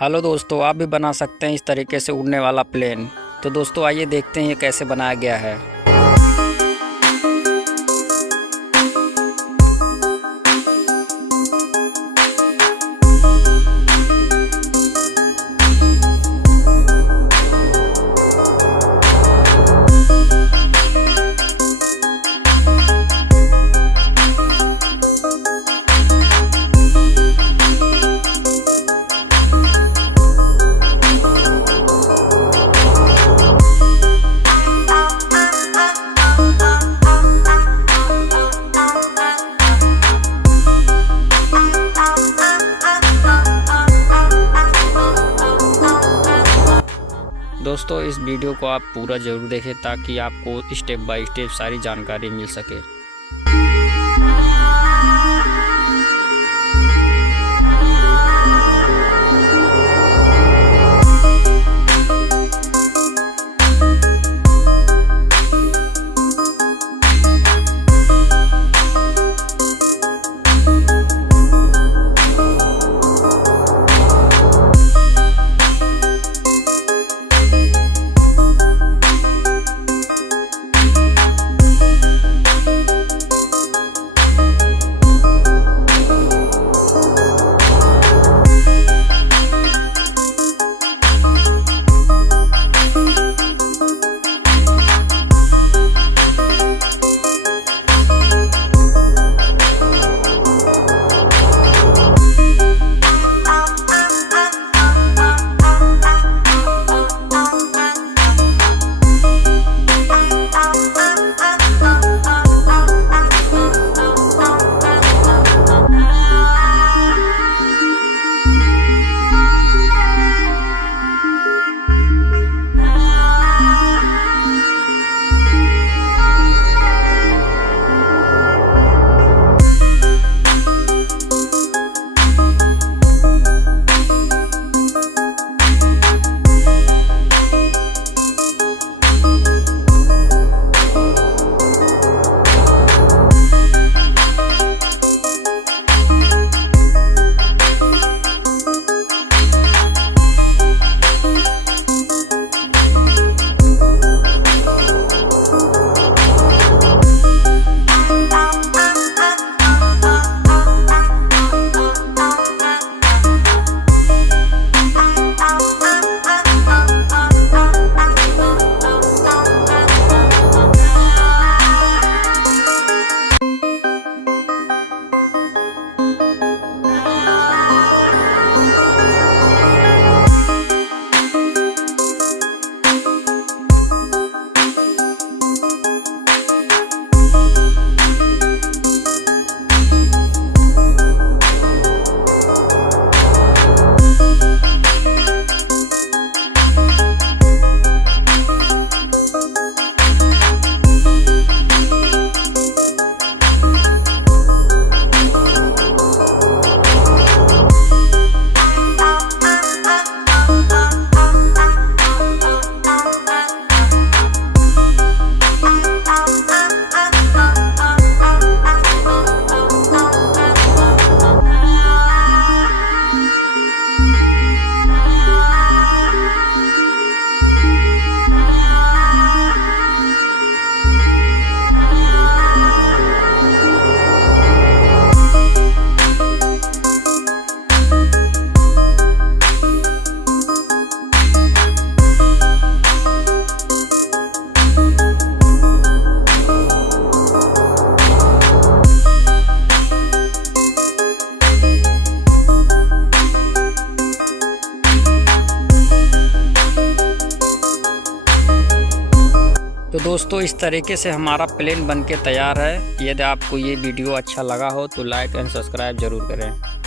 Hello दोस्तों, आप भी बना सकते हैं इस तरीके से उड़ने वाला प्लेन। तो दोस्तों आइए देखते हैं ये कैसे बनाया गया है। दोस्तों इस वीडियो को आप पूरा ज़रूर देखें ताकि आपको स्टेप बाय स्टेप सारी जानकारी मिल सके। तो दोस्तों इस तरीके से हमारा प्लेन बनके तैयार है। यदि आपको ये वीडियो अच्छा लगा हो तो लाइक एंड सब्सक्राइब ज़रूर करें।